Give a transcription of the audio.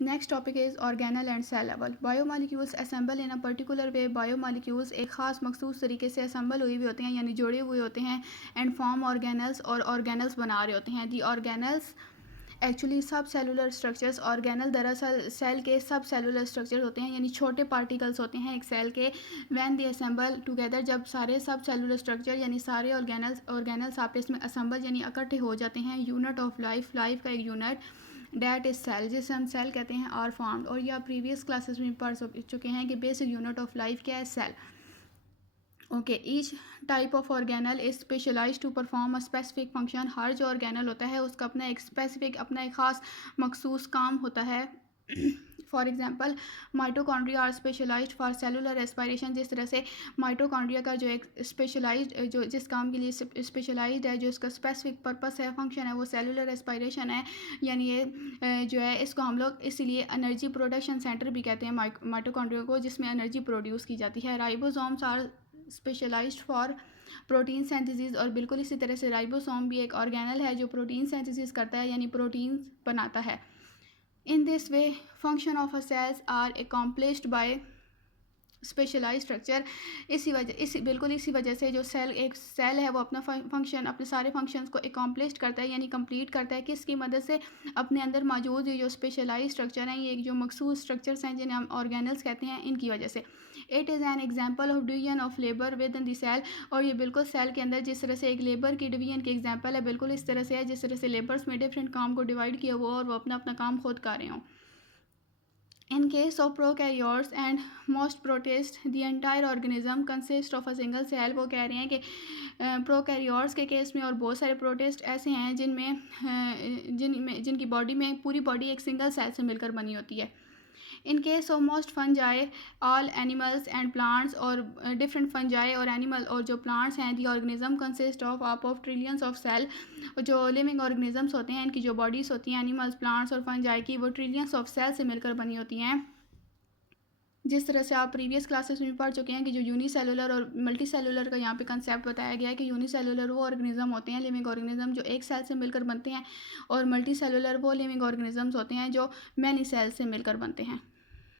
Next topic is organelle and cell level. Biomolecules assemble in a particular way. Biomolecules एक ख़ास मखसूस तरीके से असेंबल हुए हुए होते हैं, यानी जोड़े हुए होते हैं, एंड फॉर्म ऑर्गेनल्स, और ऑर्गेनल्स बना रहे होते हैं। दी ऑर्गेनल्स एक्चुअली सब सेलुलर स्ट्रक्चर्स। ऑर्गेनल दरअसल सेल के सब सेलुलर स्ट्रक्चर होते हैं, यानी छोटे पार्टिकल्स होते हैं एक सेल के। व्हेन दे असेंबल टुगेदर, जब सारे सब सेलुलर स्ट्रक्चर यानी सारे ऑर्गेनल्स आपस में असेंबल यानी इकट्ठे हो जाते हैं। यूनिट ऑफ लाइफ, लाइफ का एक यूनिट, डैट इज सेल, जिसे हम सेल कहते हैं, आर फॉर्म्ड। और ये आप प्रीवियस क्लासेस में पढ़ चुके हैं कि बेसिक यूनिट ऑफ लाइफ क्या है, cell. Okay, each type of organelle is specialise to perform a specific function. हर जो ऑर्गेनल होता है उसका अपना एक स्पेसिफिक, अपना एक ख़ास मखसूस काम होता है। For example mitochondria are specialised for cellular respiration. जिस तरह से माइटोकॉन्ड्रिया का जो एक स्पेशलाइज्ड, जो जिस काम के लिए स्पेशलाइज्ड है, जो इसका स्पेसिफिक पर्पस है, फंक्शन है, वो सेलुलर रेस्पिरेशन है। यानी ये जो है इसको हम लोग इसीलिए एनर्जी प्रोडक्शन सेंटर भी कहते हैं माइटोकॉन्ड्रिया को, जिसमें एनर्जी प्रोड्यूस की जाती है। Ribosomes are specialised for protein synthesis. और बिल्कुल इसी तरह से राइबोसोम भी एक ऑर्गेनल है जो प्रोटीन सिंथेसिस करता है, यानी प्रोटीन बनाता है। In this way function of a cells are accomplished by specialise structure. बिल्कुल इसी वजह से जो एक सेल है वो अपना फंक्शन, अपने सारे फंक्शंस को अकॉम्प्लिश्ड करता है, यानी कंप्लीट करता है। किसकी मदद से? अपने अंदर मौजूद ये जो स्पेशलाइज स्ट्रक्चर हैं, ये जो मखसूस स्ट्रक्चर्स हैं जिन्हें हम ऑर्गेनल्स कहते हैं, इनकी वजह से। It is an example of division of labour within the cell. और ये बिल्कुल सेल के अंदर जिस तरह से एक लेबर की डिवीजन की एग्जाम्पल है, बिल्कुल इस तरह से है जिस तरह से लेबर्स में डिफरेंट काम को डिवाइड किया हुआ और वो अपना अपना काम खुद कर रहे हों। In case of prokaryotes and most protists, the entire organism consists of a single cell। वो कह रहे हैं कि प्रोकैरियोट्स के केस में और बहुत सारे प्रोटिस्ट ऐसे हैं जिनकी बॉडी में पूरी बॉडी एक सिंगल सेल से मिलकर बनी होती है। In case of most fungi, all animals and plants, और डिफरेंट फंजाई और एनिमल और जो प्लांट्स हैं, the organism consist of trillions of cell. जो लिविंग ऑर्गेनिजम्स होते हैं, इनकी जो बॉडीज़ होती हैं, एनिमल्स, प्लांट्स और फंजाई की, वो ट्रिलियंस ऑफ सेल से मिलकर बनी होती हैं। जिस तरह से आप प्रीवियस क्लासेस में पढ़ चुके हैं कि जो यूनिसेलुलर और मल्टी सेलुलर का यहाँ पे कंसेप्ट बताया गया है कि यूनिसेलुलर वो ऑर्गेनिज्म होते हैं, लिविंग ऑर्गेनिज्म, जो एक सेल से मिलकर बनते हैं, और मल्टी सेलुलर वो लिविंग ऑर्गेनिजम्स होते हैं जो मैनी सेल से मिलकर बनते हैं।